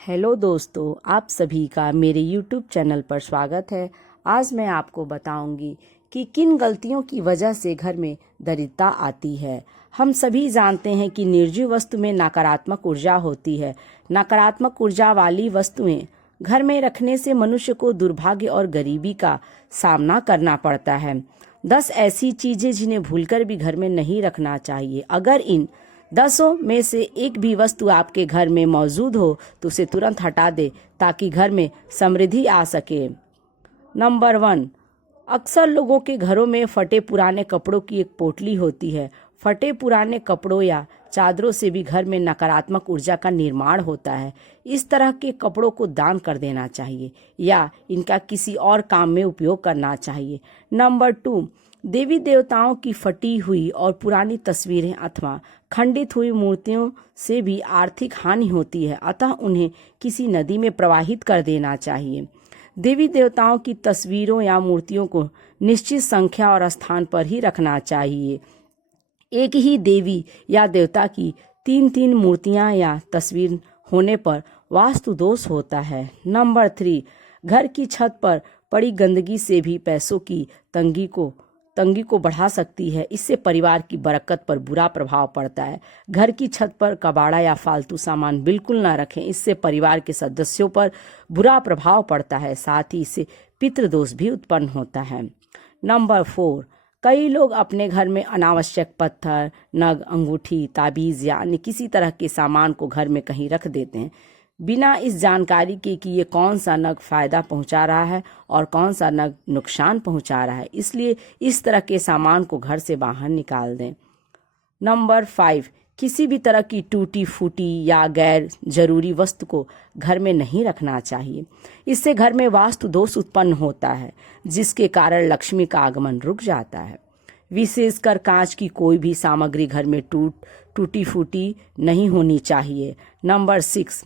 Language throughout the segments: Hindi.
हेलो दोस्तों, आप सभी का मेरे YouTube चैनल पर स्वागत है। आज मैं आपको बताऊंगी कि किन गलतियों की वजह से घर में दरिद्रता आती है। हम सभी जानते हैं कि निर्जीव वस्तु में नकारात्मक ऊर्जा होती है। नकारात्मक ऊर्जा वाली वस्तुएं घर में रखने से मनुष्य को दुर्भाग्य और गरीबी का सामना करना पड़ता है। 10 ऐसी चीजें जिन्हें भूलकर भी घर में नहीं रखना चाहिए। अगर इन 10 में से एक भी वस्तु आपके घर में मौजूद हो तो उसे तुरंत हटा दे ताकि घर में समृद्धि आ सके। नंबर 1, अक्सर लोगों के घरों में फटे पुराने कपड़ों की एक पोटली होती है। फटे पुराने कपड़ों या चादरों से भी घर में नकारात्मक ऊर्जा का निर्माण होता है। इस तरह के कपड़ों को दान कर देना चाहिए या इनका किसी और काम में उपयोग करना चाहिए। नंबर 2, देवी देवताओं की फटी हुई और पुरानी तस्वीरें अथवा खंडित हुई मूर्तियों से भी आर्थिक हानि होती है, अतः उन्हें किसी नदी में प्रवाहित कर देना चाहिए। देवी देवताओं की तस्वीरों या मूर्तियों को निश्चित संख्या और स्थान पर ही रखना चाहिए। एक ही देवी या देवता की 3-3 मूर्तियां या तस्वीर होने पर वास्तु दोष होता है। नंबर 3, घर की छत पर पड़ी गंदगी से भी पैसों की तंगी को बढ़ा सकती है। इससे परिवार की बरकत पर बुरा प्रभाव पड़ता है। घर की छत पर कबाड़ा या फालतू सामान बिल्कुल ना रखें, इससे परिवार के सदस्यों पर बुरा प्रभाव पड़ता है। साथ ही इससे पितृदोष भी उत्पन्न होता है। नंबर 4, कई लोग अपने घर में अनावश्यक पत्थर, नग, अंगूठी, ताबीज या अन्य किसी तरह के सामान को घर में कहीं रख देते हैं बिना इस जानकारी के कि ये कौन सा नग फायदा पहुंचा रहा है और कौन सा नग नुकसान पहुंचा रहा है। इसलिए इस तरह के सामान को घर से बाहर निकाल दें। नंबर 5, किसी भी तरह की टूटी फूटी या गैर जरूरी वस्तु को घर में नहीं रखना चाहिए। इससे घर में वास्तु दोष उत्पन्न होता है, जिसके कारण लक्ष्मी का आगमन रुक जाता है। विशेषकर कांच की कोई भी सामग्री घर में टूटी फूटी नहीं होनी चाहिए। नंबर 6,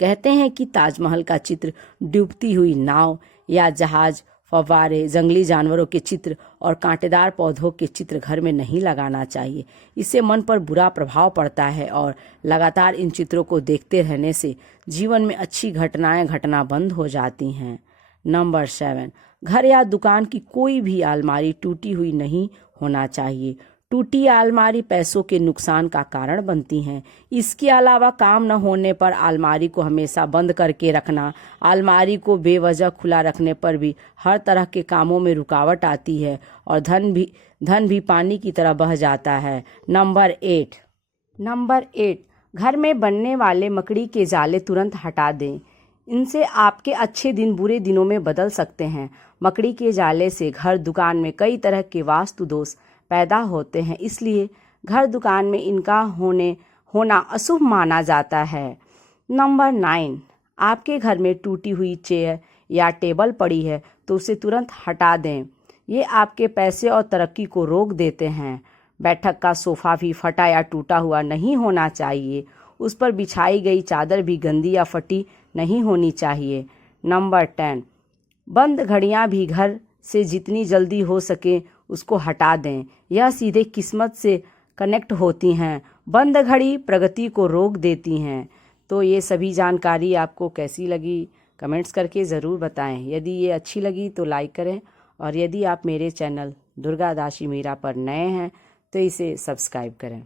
कहते हैं कि ताजमहल का चित्र, डूबती हुई नाव या जहाज, फव्वारे, जंगली जानवरों के चित्र और कांटेदार पौधों के चित्र घर में नहीं लगाना चाहिए। इससे मन पर बुरा प्रभाव पड़ता है और लगातार इन चित्रों को देखते रहने से जीवन में अच्छी घटनाएं घटना बंद हो जाती हैं। नंबर 7, घर या दुकान की कोई भी अलमारी टूटी हुई नहीं होना चाहिए। टूटी अलमारी पैसों के नुकसान का कारण बनती हैं। इसके अलावा काम न होने पर अलमारी को हमेशा बंद करके रखना, अलमारी को बेवजह खुला रखने पर भी हर तरह के कामों में रुकावट आती है और धन भी पानी की तरह बह जाता है। नंबर 8, घर में बनने वाले मकड़ी के जाले तुरंत हटा दें। इनसे आपके अच्छे दिन बुरे दिनों में बदल सकते हैं। मकड़ी के जाले से घर दुकान में कई तरह के वास्तु दोष पैदा होते हैं, इसलिए घर दुकान में इनका होना अशुभ माना जाता है। नंबर 9, आपके घर में टूटी हुई चेयर या टेबल पड़ी है तो उसे तुरंत हटा दें। ये आपके पैसे और तरक्की को रोक देते हैं। बैठक का सोफा भी फटा या टूटा हुआ नहीं होना चाहिए। उस पर बिछाई गई चादर भी गंदी या फटी नहीं होनी चाहिए। नंबर 10, बंद घड़ियां भी घर से जितनी जल्दी हो सके उसको हटा दें। यह सीधे किस्मत से कनेक्ट होती हैं। बंद घड़ी प्रगति को रोक देती हैं। तो ये सभी जानकारी आपको कैसी लगी कमेंट्स करके ज़रूर बताएं। यदि ये अच्छी लगी तो लाइक करें और यदि आप मेरे चैनल दुर्गा दासी मीरा पर नए हैं तो इसे सब्सक्राइब करें।